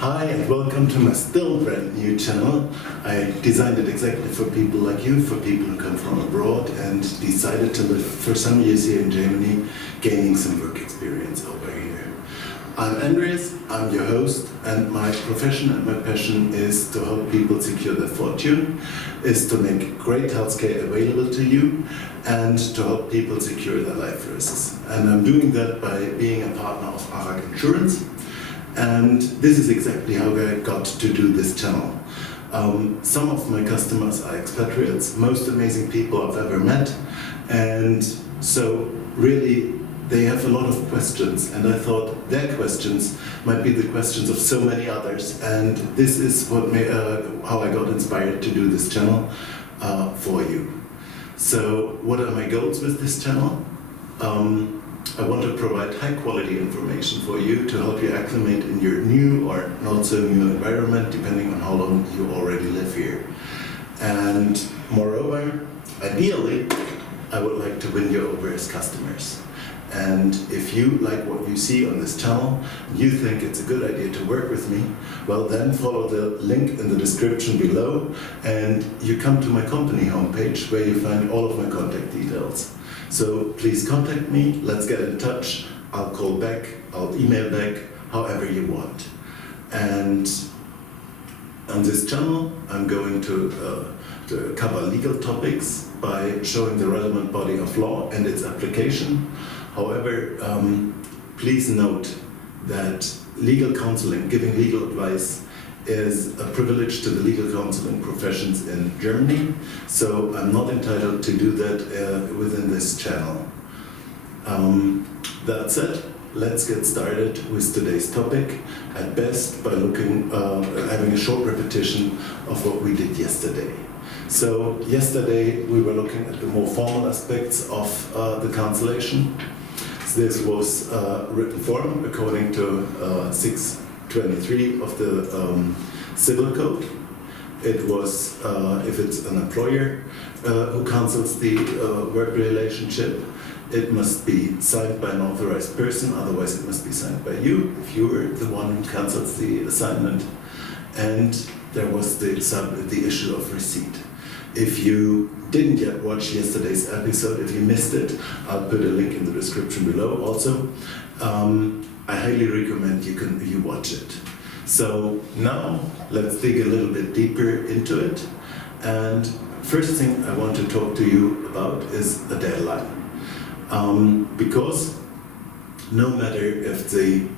Hi and welcome to my still brand new channel. I designed it exactly for people like you, for people who come from abroad and decided to live for some years here in Germany, gaining some work experience over here. I'm Andreas, I'm your host, and my profession and my passion is to help people secure their fortune, is to make great healthcare available to you, and to help people secure their life risks. And I'm doing that by being a partner of ARAG Insurance. And this is exactly how I got to do this channel. Some of my customers are expatriates, most amazing people I've ever met, and so really they have a lot of questions, and I thought their questions might be the questions of so many others, and this is how I got inspired to do this channel for you. So what are my goals with this channel? I want to provide high quality information for you to help you acclimate in your new or not so new environment, depending on how long you already live here. And moreover, ideally, I would like to win you over as customers. And if you like what you see on this channel, you think it's a good idea to work with me, well then follow the link in the description below and you come to my company homepage where you find all of my contact details. So please contact me, let's get in touch, I'll call back, I'll email back, however you want. And on this channel I'm going to cover legal topics by showing the relevant body of law and its application. However, please note that legal counseling, giving legal advice, is a privilege to the legal counseling professions in Germany, so I'm not entitled to do that within this channel. That said, let's get started with today's topic, at best by having a short repetition of what we did yesterday. So yesterday we were looking at the more formal aspects of the cancellation. This was written form according to 623 of the Civil Code. It was if it's an employer who cancels the work relationship, it must be signed by an authorized person, otherwise it must be signed by you, if you were the one who cancels the assignment. And there was the issue of receipt. If you didn't yet watch yesterday's episode, if you missed it, I'll put a link in the description below also. I highly recommend you watch it. So now let's dig a little bit deeper into it. And first thing I want to talk to you about is a deadline. Because no matter if the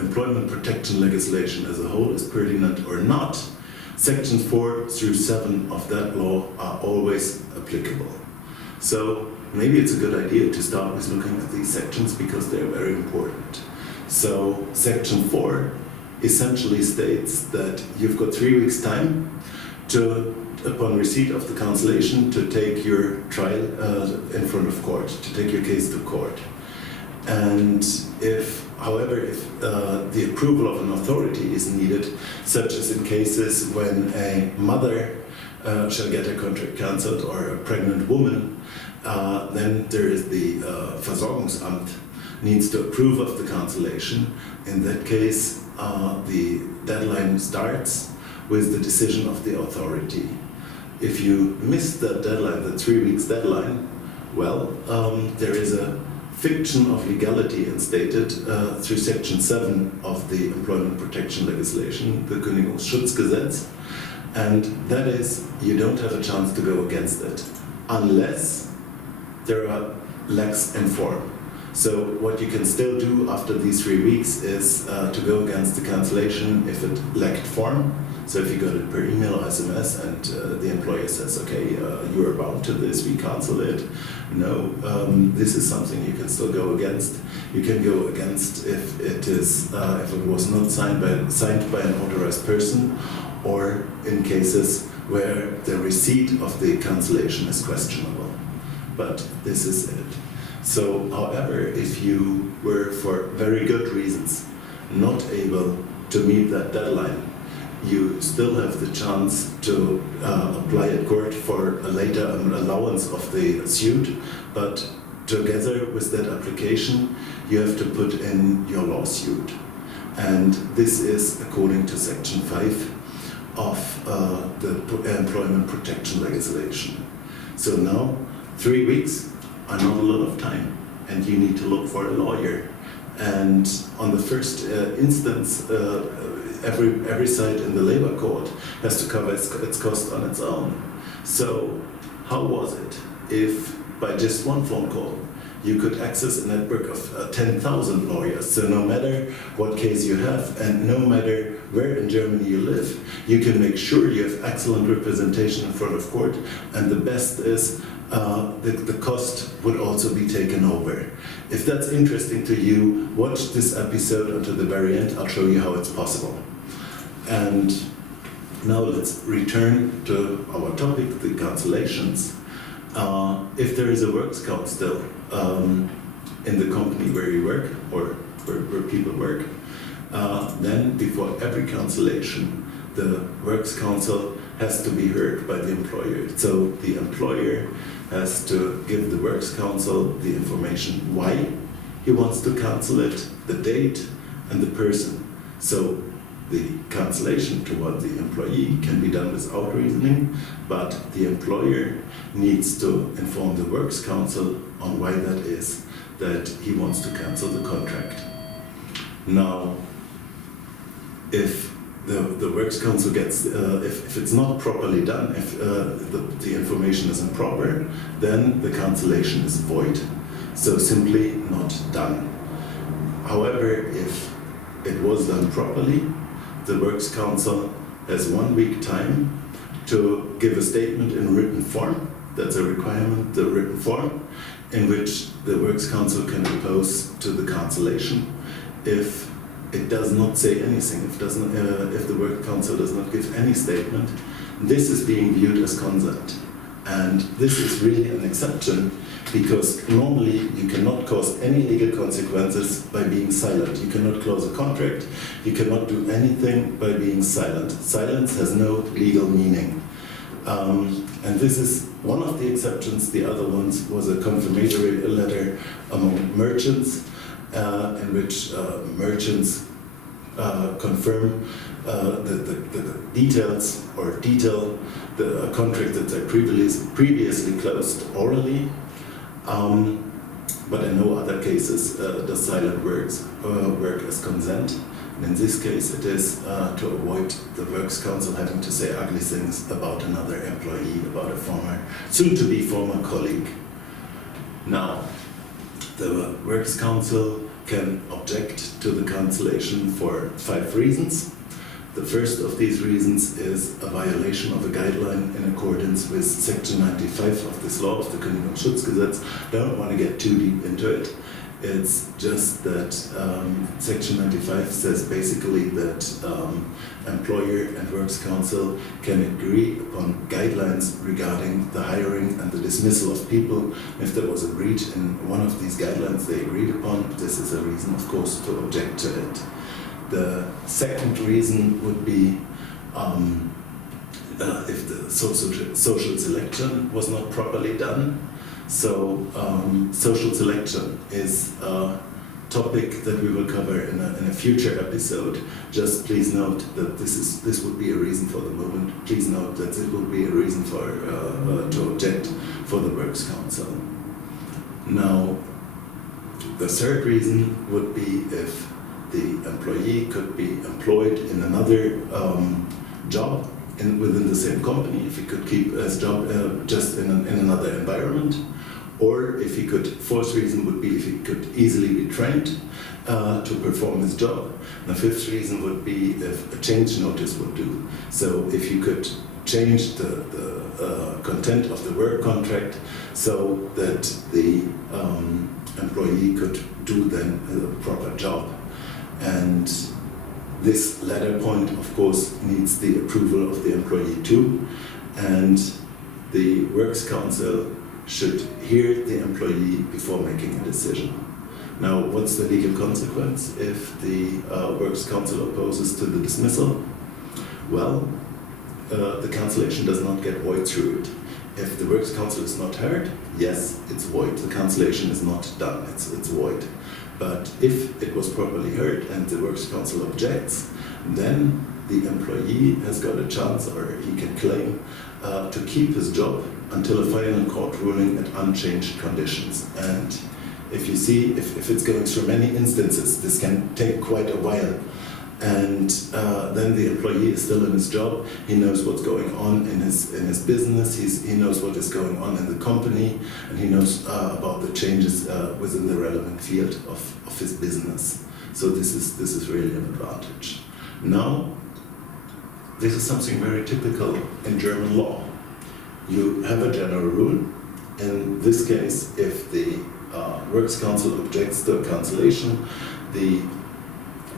employment protection legislation as a whole is pertinent or not, Sections 4 through 7 of that law are always applicable. So maybe it's a good idea to start with looking at these sections because they're very important. So Section 4 essentially states that you've got 3 weeks' time upon receipt of the cancellation, to take your trial in front of court, to take your case to court. And however, if the approval of an authority is needed, such as in cases when a mother shall get her contract cancelled or a pregnant woman, then there is the Versorgungsamt needs to approve of the cancellation. In that case, the deadline starts with the decision of the authority. If you miss that deadline, the 3 weeks deadline, well, there is a fiction of legality instated through Section 7 of the employment protection legislation, the Kündigungsschutzgesetz, and that is, you don't have a chance to go against it unless there are lacks in form. So what you can still do after these 3 weeks is to go against the cancellation if it lacked form. So if you got it per email or SMS and the employer says, okay, you are bound to this, we cancel it. No, this is something you can still go against. You can go against if it was not signed by an authorized person, or in cases where the receipt of the cancellation is questionable. But this is it. So, however, if you were for very good reasons not able to meet that deadline, you still have the chance to apply at court for a later allowance of the suit, but together with that application, you have to put in your lawsuit. And this is according to Section 5 of the Employment Protection Legislation. So now, 3 weeks are not a lot of time, and you need to look for a lawyer. And on the first instance, every side in the labor court has to cover its cost on its own. So how was it if by just one phone call you could access a network of 10,000 lawyers? So no matter what case you have and no matter where in Germany you live, you can make sure you have excellent representation in front of court, and the best is the cost would also be taken over. If that's interesting to you, watch this episode until the very end. I'll show you how it's possible. And now let's return to our topic, the cancellations. If there is a works council in the company where you work or where people work, then before every cancellation, the works council has to be heard by the employer. So the employer has to give the works council the information why he wants to cancel it, the date, and the person. So the cancellation toward the employee can be done without reasoning, but the employer needs to inform the works council on why that is, that he wants to cancel the contract. Now, if the works council gets, if it's not properly done, if the information isn't proper, then the cancellation is void. So simply not done. However, if it was done properly, the works council has 1 week time to give a statement in written form. That's a requirement, the written form, in which the works council can oppose to the cancellation if it does not say anything, if the work council does not give any statement. This is being viewed as consent. And this is really an exception, because normally you cannot cause any legal consequences by being silent. You cannot close a contract, you cannot do anything by being silent. Silence has no legal meaning. And this is one of the exceptions. The other ones was a confirmatory letter among merchants, in which merchants confirm the details or detail the contract that they previously closed orally. But in no other cases does silent work as consent. And in this case, it is to avoid the works council having to say ugly things about another employee, about a soon-to-be former colleague. Now, the works council can object to the cancellation for 5 reasons. The first of these reasons is a violation of a guideline in accordance with Section 95 of this law, of the Kündigungsschutzgesetz. Don't want to get too deep into it. It's just that Section 95 says basically that employer and works council can agree upon guidelines regarding the hiring and the dismissal of people. If there was a breach in one of these guidelines they agreed upon, this is a reason, of course, to object to it. The second reason would be if the social selection was not properly done. So social selection is a topic that we will cover in a future episode. Just please note that this would be a reason for the movement. Please note that it would be a reason for to object for the works council. Now, the third reason would be if the employee could be employed in another job within the same company, if he could keep his job just in another environment, or if he could, fourth reason would be if he could easily be trained to perform his job. And the fifth reason would be if a change notice would do. So if you could change the content of the work contract so that the employee could do then a proper job. And this latter point, of course, needs the approval of the employee too, and the works council should hear the employee before making a decision. Now, what's the legal consequence if the works council opposes to the dismissal? Well, the cancellation does not get void through it. If the works council is not heard, yes, it's void. The cancellation is not done, it's void. But if it was properly heard and the Works Council objects, then the employee has got a chance, or he can claim, to keep his job until a final court ruling at unchanged conditions. And if you see, if it's going through many instances, this can take quite a while. And then the employee is still in his job. He knows what's going on in his business. He knows what is going on in the company, and he knows about the changes within the relevant field of his business. So this is really an advantage. Now, this is something very typical in German law. You have a general rule. In this case, if the Works Council objects to a cancellation, the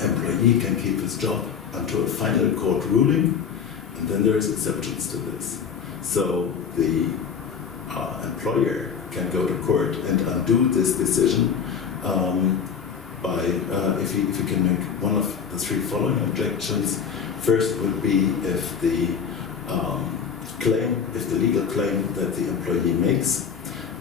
employee can keep his job until a final court ruling, and then there is exceptions to this. So the employer can go to court and undo this decision by if he can make one of the three following objections. First would be if the legal claim that the employee makes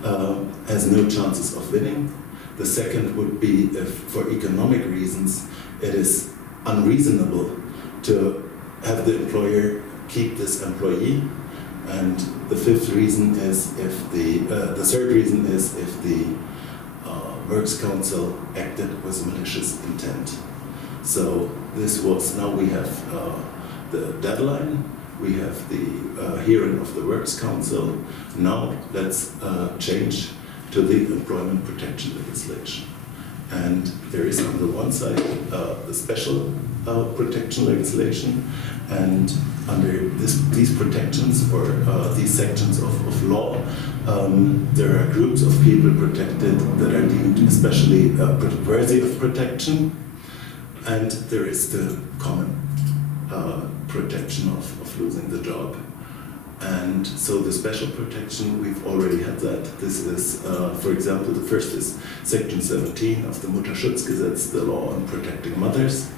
has no chances of winning. The second would be if, for economic reasons, it is unreasonable to have the employer keep this employee. And the fifth reason is if the third reason is if the Works Council acted with malicious intent. So this was, now we have the deadline, we have the hearing of the Works Council. Now let's change to the employment protection legislation. And there is on the one side the special protection legislation, and under these protections or these sections of law, there are groups of people protected that are deemed especially worthy of protection, and there is the common protection of losing the job. And so the special protection, we've already had that. This is, for example, the first is Section 17 of the Mutterschutzgesetz, the law on protecting mothers.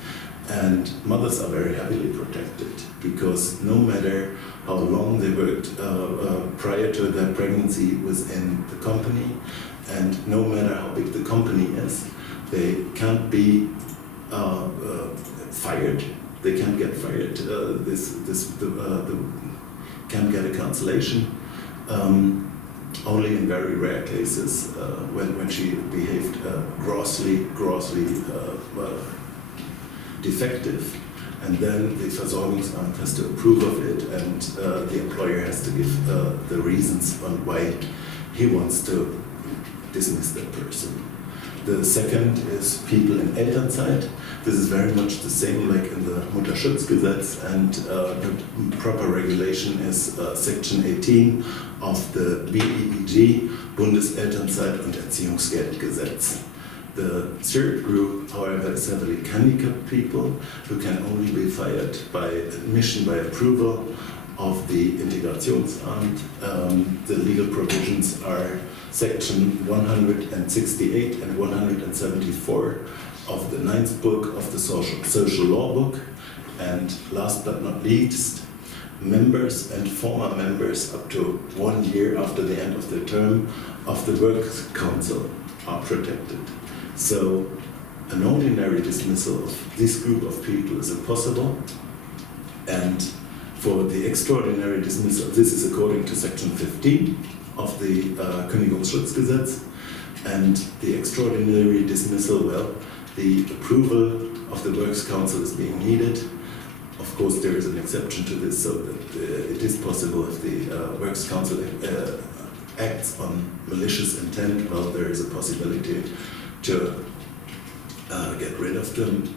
And mothers are very heavily protected because no matter how long they worked prior to their pregnancy within the company, and no matter how big the company is, they can't be fired. They can't get fired. Can't get a cancellation, only in very rare cases when she behaved grossly defective, and then the Versorgungsamt has to approve of it, and the employer has to give the reasons on why he wants to dismiss that person. The second is people in Elternzeit. This is very much the same like in the Mutterschutzgesetz, and the proper regulation is Section 18 of the BEEG, Bundeselternzeit- und Erziehungsgeldgesetz. The third group, however, is heavily handicapped people who can only be fired by admission, by approval of the Integrationsamt. The legal provisions are Section 168 and 174 of the 9th book of the social law book. And last but not least, members and former members up to 1 year after the end of the term of the Works Council are protected. So an ordinary dismissal of this group of people is impossible. And for the extraordinary dismissal, this is according to Section 15 of the Kündigungsschutzgesetz, and the extraordinary dismissal, well, the approval of the Works Council is being needed. Of course, there is an exception to this, so that it is possible if the Works Council acts on malicious intent, well, there is a possibility to get rid of them.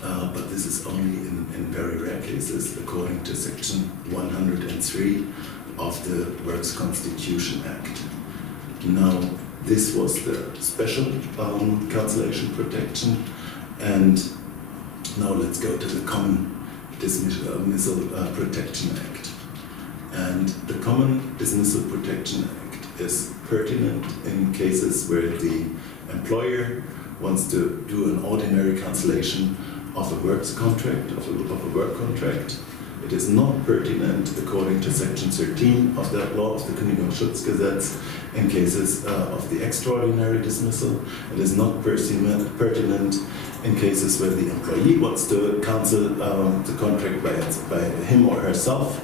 But this is only in very rare cases, according to Section 103 of the Works Constitution Act. Now, this was the special cancellation protection, and now let's go to the Common Dismissal Protection Act. And the Common Dismissal Protection Act is pertinent in cases where the employer wants to do an ordinary cancellation of a works contract, of a work contract. It is not pertinent according to Section 13 of that law, of the Kündigungsschutzgesetz, in cases of the extraordinary dismissal. It is not pertinent in cases where the employee wants to cancel the contract by him or herself.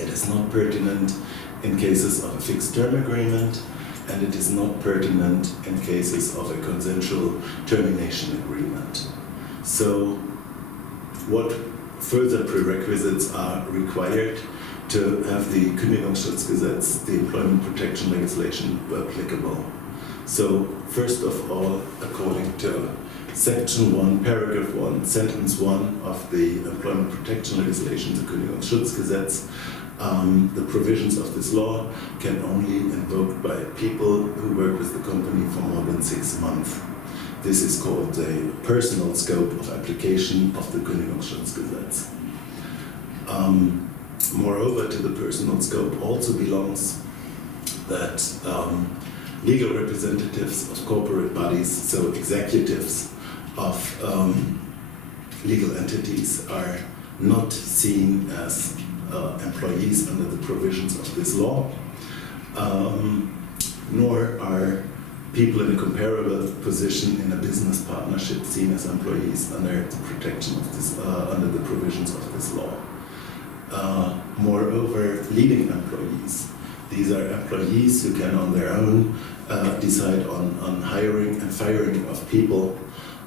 It is not pertinent in cases of a fixed term agreement, and it is not pertinent in cases of a consensual termination agreement. So, what further prerequisites are required to have the Kündigungsschutzgesetz, the employment protection legislation, applicable? So, first of all, according to Section 1, Paragraph 1, Sentence 1 of the employment protection legislation, the Kündigungsschutzgesetz, the provisions of this law can only be invoked by people who work with the company for more than 6 months. This is called the personal scope of application of the Kündigungsschutzgesetz. Moreover, to the personal scope also belongs that legal representatives of corporate bodies, so executives of legal entities, are not seen as employees under the provisions of this law, nor are people in a comparable position in a business partnership seen as employees under the protection of this, under the provisions of this law. Moreover, leading employees. These are employees who can on their own decide on hiring and firing of people,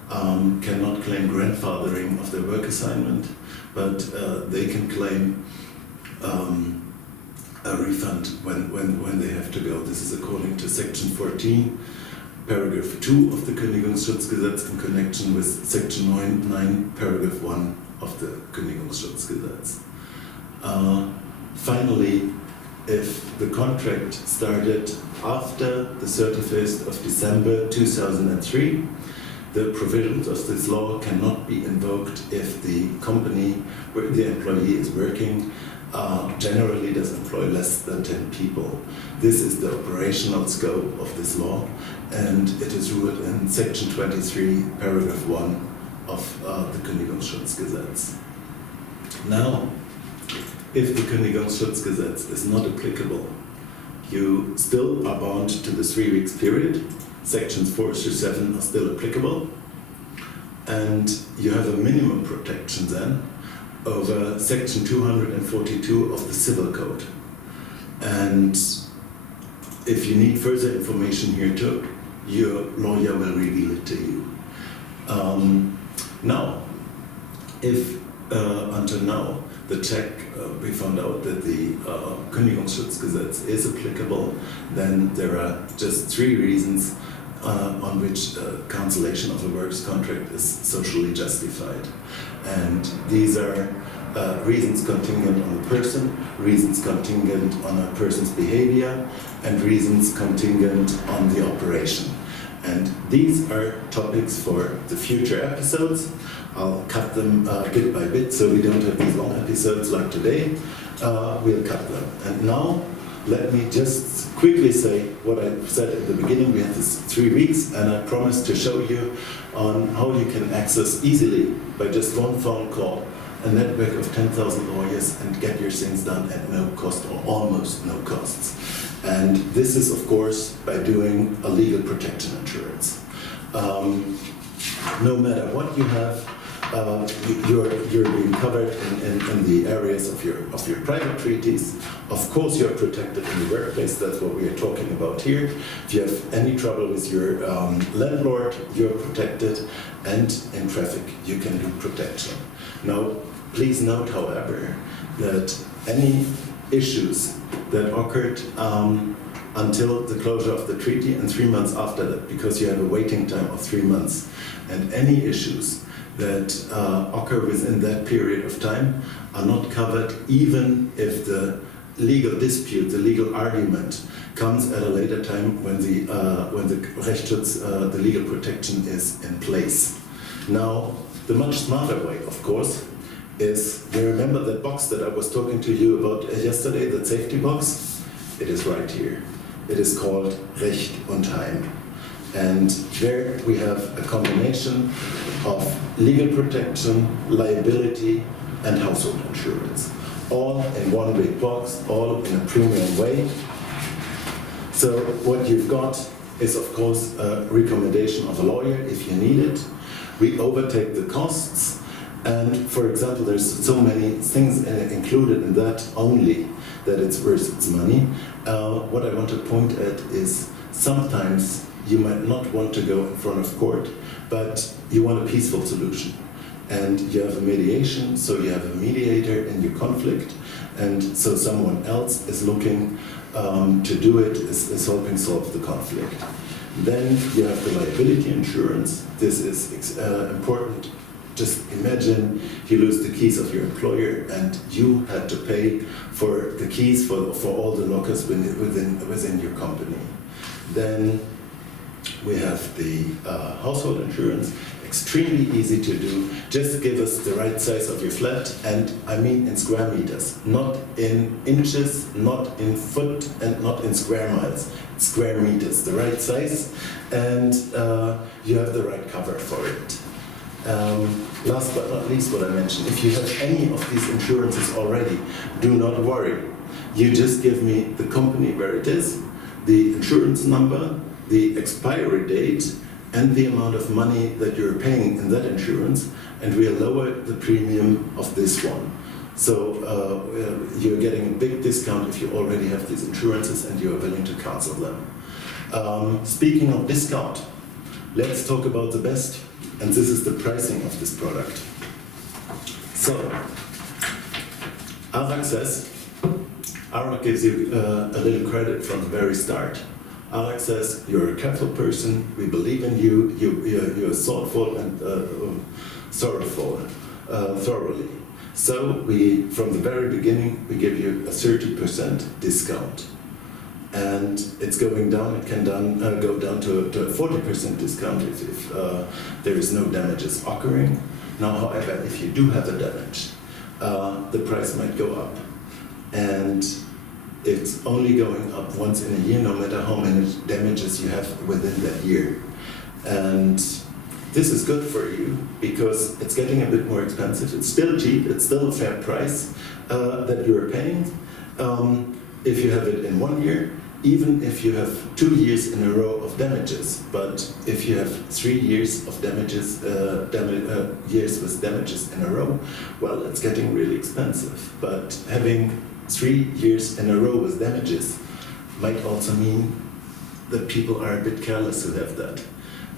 cannot claim grandfathering of their work assignment, but they can claim a refund when they have to go. This is according to Section 14, Paragraph 2 of the Kündigungsschutzgesetz in connection with Section 9, Paragraph 1 of the Kündigungsschutzgesetz. Finally, if the contract started after the 31st of December 2003, the provisions of this law cannot be invoked if the company where the employee is working generally does employ less than 10 people. This is the operational scope of this law, and it is ruled in Section 23, Paragraph 1 of the Kündigungsschutzgesetz. Now, if the Kündigungsschutzgesetz is not applicable, you still are bound to the 3 weeks period. Sections 4 through 7 are still applicable, and you have a minimum protection then over Section 242 of the Civil Code. And if you need further information here too, your lawyer will reveal it to you. Now, if until now the check we found out that the Kündigungsschutzgesetz is applicable, then there are just 3 reasons on which cancellation of a works contract is socially justified. And these are reasons contingent on the person, reasons contingent on a person's behavior, and reasons contingent on the operation. And these are topics for the future episodes. I'll cut them bit by bit so we don't have these long episodes like today. We'll cut them. And now, let me just quickly say what I said at the beginning. We have this 3 weeks, and I promised to show you on how you can access easily, by just one phone call, a network of 10,000 lawyers and get your things done at no cost or almost no costs. And this is, of course, by doing a legal protection insurance. No matter what you have, you're being covered in the areas of your private treaties. Of course, you're protected in the workplace. That's what we are talking about here. If you have any trouble with your landlord, you're protected, and in traffic, you can do protection. Now, please note, however, that any issues that occurred until the closure of the treaty and 3 months after that, because you have a waiting time of 3 months, and any issues that occur within that period of time are not covered, even if the legal dispute, the legal argument, comes at a later time when the Rechtsschutz, the legal protection is in place. Now, the much smarter way, of course, is, you remember that box that I was talking to you about yesterday, that safety box? It is right here. It is called Recht und Heim. And there we have a combination of legal protection, liability, and household insurance. All in one big box, all in a premium way. So what you've got is, of course, a recommendation of a lawyer if you need it. We overtake the costs, and for example, there's so many things included in that only that it's worth its money. What I want to point at is sometimes you might not want to go in front of court, but you want a peaceful solution. And you have a mediation, so you have a mediator in your conflict, and so someone else is looking to do it, is helping solve the conflict. Then you have the liability insurance. This is important. Just imagine you lose the keys of your employer and you had to pay for the keys for all the lockers within your company. Then we have the household insurance. Extremely easy to do. Just give us the right size of your flat, and I mean in square meters, not in inches, not in foot, and not in square miles. Square meters, the right size, and you have the right cover for it. Last but not least, what I mentioned, if you have any of these insurances already, do not worry. You just give me the company where it is, the insurance number, the expiry date, and the amount of money that you're paying in that insurance, and we'll lower the premium of this one. So you're getting a big discount if you already have these insurances and you're willing to cancel them. Speaking of discount, let's talk about the best, and this is the pricing of this product. So, Access, Arak gives you a little credit from the very start. Alex says, you're a careful person, we believe in you, you're thoughtful and sorrowful, thoroughly. So from the very beginning, we give you a 30% discount. And it's going down, it can go down to a 40% discount if there is no damages occurring. Now, however, if you do have a damage, the price might go up. And it's only going up once in a year, no matter how many damages you have within that year. And this is good for you because it's getting a bit more expensive. It's still cheap, it's still a fair price that you're paying. If you have it in 1 year, even if you have 2 years in a row of damages, but if you have 3 years of damages, years with damages in a row, well, it's getting really expensive. But having 3 years in a row with damages might also mean that people are a bit careless who have that.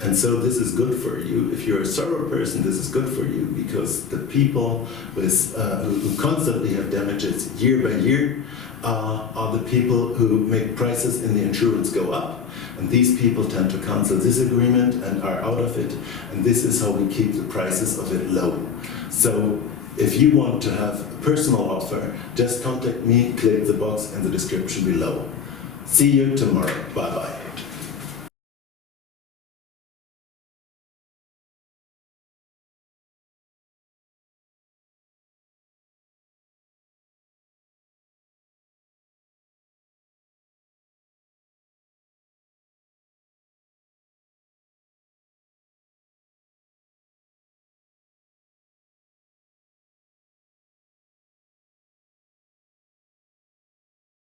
And so this is good for you. If you're a thorough person, this is good for you because the people with, who constantly have damages year by year are the people who make prices in the insurance go up. And these people tend to cancel this agreement and are out of it. And this is how we keep the prices of it low. So if you want to have a personal offer, just contact me, click the box in the description below. See you tomorrow. Bye-bye.